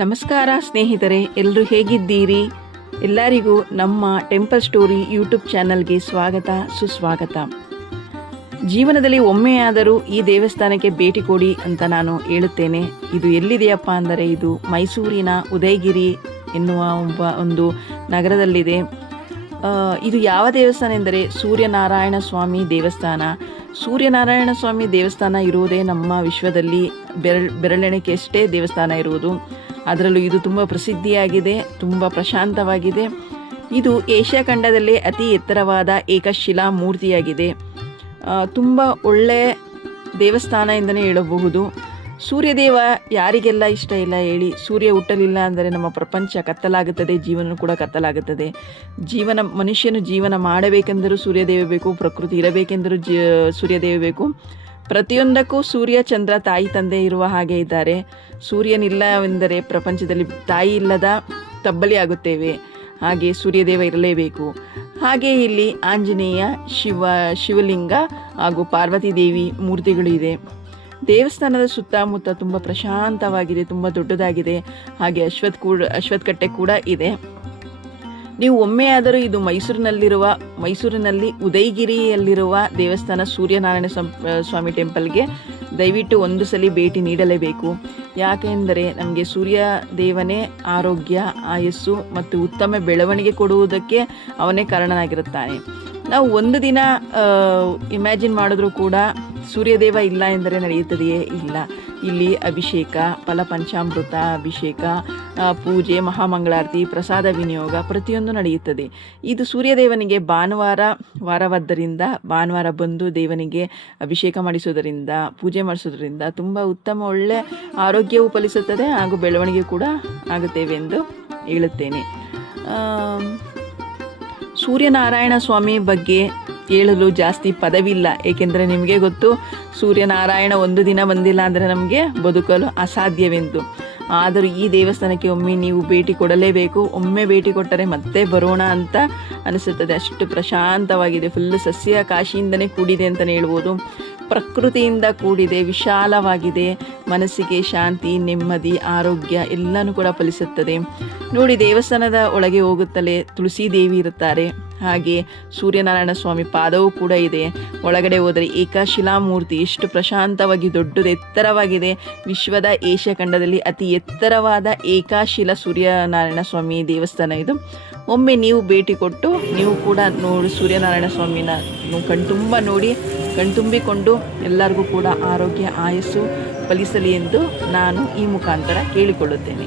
ನಮಸ್ಕಾರ ಸ್ನೇಹಿತರೆ ಎಲ್ಲರೂ ಹೇಗಿದ್ದೀರಿ? ಎಲ್ಲರಿಗೂ ನಮ್ಮ ಟೆಂಪಲ್ ಸ್ಟೋರಿ ಯೂಟ್ಯೂಬ್ ಚಾನಲ್ಗೆ ಸ್ವಾಗತ, ಸುಸ್ವಾಗತ. ಜೀವನದಲ್ಲಿ ಒಮ್ಮೆಯಾದರೂ ಈ ದೇವಸ್ಥಾನಕ್ಕೆ ಭೇಟಿ ಕೊಡಿ ಅಂತ ನಾನು ಹೇಳುತ್ತೇನೆ. ಇದು ಎಲ್ಲಿದೆಯಪ್ಪ ಅಂದರೆ, ಇದು ಮೈಸೂರಿನ ಉದಯಗಿರಿ ಎನ್ನುವ ಒಬ್ಬ ಒಂದು ನಗರದಲ್ಲಿದೆ. ಇದು ಯಾವ ದೇವಸ್ಥಾನ ಎಂದರೆ, ಸೂರ್ಯನಾರಾಯಣ ಸ್ವಾಮಿ ದೇವಸ್ಥಾನ. ಸೂರ್ಯನಾರಾಯಣ ಸ್ವಾಮಿ ದೇವಸ್ಥಾನ ಇರುವುದೇ ನಮ್ಮ ವಿಶ್ವದಲ್ಲಿ ಬೆರಳ್, ಬೆರಳೆಣಿಕೆಯಷ್ಟೇ ದೇವಸ್ಥಾನ ಇರುವುದು. ಅದರಲ್ಲೂ ಇದು ತುಂಬ ಪ್ರಸಿದ್ಧಿಯಾಗಿದೆ, ತುಂಬ ಪ್ರಶಾಂತವಾಗಿದೆ. ಇದು ಏಷ್ಯಾ ಖಂಡದಲ್ಲೇ ಅತಿ ಎತ್ತರವಾದ ಏಕಶಿಲಾ ಮೂರ್ತಿಯಾಗಿದೆ. ತುಂಬ ಒಳ್ಳೆಯ ದೇವಸ್ಥಾನ ಎಂದನೇ ಹೇಳಬಹುದು. ಸೂರ್ಯದೇವ ಯಾರಿಗೆಲ್ಲ ಇಷ್ಟ ಇಲ್ಲ ಹೇಳಿ, ಸೂರ್ಯ ಹುಟ್ಟಲಿಲ್ಲ ಅಂದರೆ ನಮ್ಮ ಪ್ರಪಂಚ ಕತ್ತಲಾಗುತ್ತದೆ ಜೀವನ ಕೂಡ ಕತ್ತಲಾಗುತ್ತದೆ. ಜೀವನ, ಮನುಷ್ಯನು ಜೀವನ ಮಾಡಬೇಕೆಂದರೂ ಸೂರ್ಯದೇವ ಬೇಕು, ಪ್ರಕೃತಿ ಇರಬೇಕೆಂದರೂ ಜೀ, ಸೂರ್ಯದೇವ ಬೇಕು. ಪ್ರತಿಯೊಂದಕ್ಕೂ ಸೂರ್ಯ ಚಂದ್ರ ತಾಯಿ ತಂದೆ ಇರುವ ಹಾಗೆ ಇದ್ದಾರೆ. ಸೂರ್ಯನಿಲ್ಲವೆಂದರೆ ಪ್ರಪಂಚದಲ್ಲಿ ತಾಯಿ ಇಲ್ಲದ ತಬ್ಬಲಿ ಆಗುತ್ತೇವೆ. ಹಾಗೆ ಸೂರ್ಯದೇವ ಇರಲೇಬೇಕು. ಹಾಗೆ ಇಲ್ಲಿ ಆಂಜನೇಯ, ಶಿವ, ಶಿವಲಿಂಗ ಹಾಗೂ ಪಾರ್ವತಿ ದೇವಿ ಮೂರ್ತಿಗಳು ಇದೆ. ದೇವಸ್ಥಾನದ ಸುತ್ತಮುತ್ತ ತುಂಬ ಪ್ರಶಾಂತವಾಗಿದೆ, ತುಂಬ ದೊಡ್ಡದಾಗಿದೆ. ಹಾಗೆ ಅಶ್ವತ್ ಕೂಡ ಅಶ್ವತ್ಕಟ್ಟೆ ಕೂಡ ಇದೆ. ನೀವು ಒಮ್ಮೆಯಾದರೂ ಇದು ಮೈಸೂರಿನಲ್ಲಿರುವ, ಮೈಸೂರಿನಲ್ಲಿ ಉದಯಗಿರಿಯಲ್ಲಿರುವ ದೇವಸ್ಥಾನ ಸೂರ್ಯನಾರಾಯಣ ಸ್ವಾಮ್- ಟೆಂಪಲ್ಗೆ ದಯವಿಟ್ಟು ಒಂದು ಸಲ ಭೇಟಿ ನೀಡಲೇಬೇಕು. ಯಾಕೆಂದರೆ ನಮಗೆ ಸೂರ್ಯ ದೇವನೇ ಆರೋಗ್ಯ, ಆಯಸ್ಸು ಮತ್ತು ಉತ್ತಮ ಬೆಳವಣಿಗೆ ಕೊಡುವುದಕ್ಕೆ ಅವನೇ ಕಾರಣನಾಗಿರುತ್ತಾನೆ. ನಾವು ಒಂದು ದಿನ ಇಮ್ಯಾಜಿನ್ ಮಾಡಿದ್ರೂ ಕೂಡ ಸೂರ್ಯದೇವ ಇಲ್ಲ ಎಂದರೆ ನಡೆಯುತ್ತದೆಯೇ ಇಲ್ಲ. ಇಲ್ಲಿ ಅಭಿಷೇಕ, ಫಲ ಪಂಚಾಮೃತ, ಅಭಿಷೇಕ ಪೂಜೆ, ಮಹಾಮಂಗಳಾರತಿ, ಪ್ರಸಾದ ವಿನಿಯೋಗ ಪ್ರತಿಯೊಂದು ನಡೆಯುತ್ತದೆ. ಇದು ಸೂರ್ಯದೇವನಿಗೆ ಭಾನುವಾರ, ವಾರವಾದ್ದರಿಂದ, ಭಾನುವಾರ ಬಂದು ದೇವನಿಗೆ ಅಭಿಷೇಕ ಮಾಡಿಸೋದರಿಂದ ಪೂಜೆ ಮಾಡಿಸೋದರಿಂದ ತುಂಬ ಉತ್ತಮ, ಒಳ್ಳೆ ಆರೋಗ್ಯವು ಫಲಿಸುತ್ತದೆ ಹಾಗೂ ಬೆಳವಣಿಗೆ ಕೂಡ ಆಗುತ್ತೇವೆ ಎಂದು ಹೇಳುತ್ತೇನೆ. ಸೂರ್ಯನಾರಾಯಣ ಸ್ವಾಮಿ ಬಗ್ಗೆ ಹೇಳಲು ಜಾಸ್ತಿ ಪದವಿಲ್ಲ. ಏಕೆಂದರೆ ನಿಮಗೆ ಗೊತ್ತು, ಸೂರ್ಯನಾರಾಯಣ ಒಂದು ದಿನ ಬಂದಿಲ್ಲ ಅಂದರೆ ನಮಗೆ ಬದುಕಲು ಅಸಾಧ್ಯವೆಂದು. ಆದರೂ ಈ ದೇವಸ್ಥಾನಕ್ಕೆ ಒಮ್ಮೆ ನೀವು ಭೇಟಿ ಕೊಡಲೇಬೇಕು. ಒಮ್ಮೆ ಭೇಟಿ ಕೊಟ್ಟರೆ ಮತ್ತೆ ಬರೋಣ ಅಂತ ಅನಿಸುತ್ತದೆ. ಅಷ್ಟು ಪ್ರಶಾಂತವಾಗಿದೆ. ಫುಲ್ ಸಸ್ಯ ಕಾಶಿಯಿಂದನೇ ಕೂಡಿದೆ ಅಂತಲೇ ಹೇಳ್ಬೋದು. ಪ್ರಕೃತಿಯಿಂದ ಕೂಡಿದೆ, ವಿಶಾಲವಾಗಿದೆ. ಮನಸ್ಸಿಗೆ ಶಾಂತಿ, ನೆಮ್ಮದಿ, ಆರೋಗ್ಯ ಎಲ್ಲನೂ ಕೂಡ ಫಲಿಸುತ್ತದೆ. ನೋಡಿ ದೇವಸ್ಥಾನದ ಒಳಗೆ ಹೋಗುತ್ತಲೇ ತುಳಸಿ ದೇವಿ ಇರುತ್ತಾರೆ. ಹಾಗೆ ಸೂರ್ಯನಾರಾಯಣ ಸ್ವಾಮಿ ಪಾದವೂ ಕೂಡ ಇದೆ. ಒಳಗಡೆ ಹೋದರೆ ಏಕಶಿಲಾ ಮೂರ್ತಿ ಎಷ್ಟು ಪ್ರಶಾಂತವಾಗಿ, ದೊಡ್ಡದು, ಎತ್ತರವಾಗಿದೆ. ವಿಶ್ವದ ಏಷ್ಯಾ ಖಂಡದಲ್ಲಿ ಅತಿ ಎತ್ತರವಾದ ಏಕಾಶಿಲ ಸೂರ್ಯನಾರಾಯಣ ಸ್ವಾಮಿ ದೇವಸ್ಥಾನ ಇದು. ಒಮ್ಮೆ ನೀವು ಭೇಟಿ ಕೊಟ್ಟು ನೀವು ಕೂಡ ನೋಡಿ ಸೂರ್ಯನಾರಾಯಣ ಸ್ವಾಮಿನ ಕಣ್ತುಂಬ ನೋಡಿ ಕಣ್ತುಂಬಿಕೊಂಡು ಎಲ್ಲರಿಗೂ ಕೂಡ ಆರೋಗ್ಯ, ಆಯಸ್ಸು ಫಲಿಸಲಿ ಎಂದು ನಾನು ಈ ಮುಖಾಂತರ ಕೇಳಿಕೊಳ್ಳುತ್ತೇನೆ.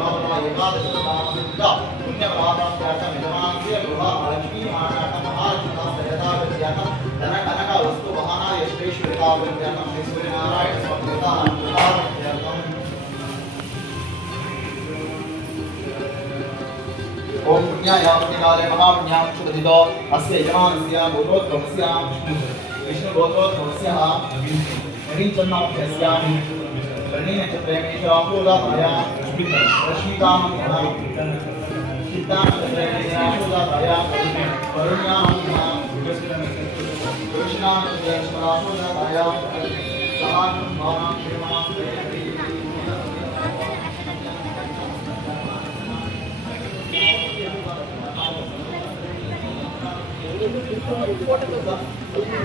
भावना एकादश नामसिद्धा पुण्यप्राप्त्यार्थं यजमानस्य गृह लक्ष्मी मानार्थं महालक्ष्मीदास्य यथाविद्यार्थं धन कनक वस्तु वाहना यश्वेश्वरिताविद्यार्थं श्री सूर्यनारायण ओम पुण्याय पुण्यकाले महापुण्यां शुभदितो अस्य यजमानस्य गोत्रोद्भवस्य विष्णुगोत्रोद्भवस्य हरिचन्नाभ्यस्य वर्णीनक्षत्रे मेषराशोदाताय रश्मिकामन्यः चित्तानक्षत्रे मेषराशोदाताय वरुण्यामन्यः कृष्णानक्षत्रे स्मराशोदाताय सहानं भावनां क्षेमां Photo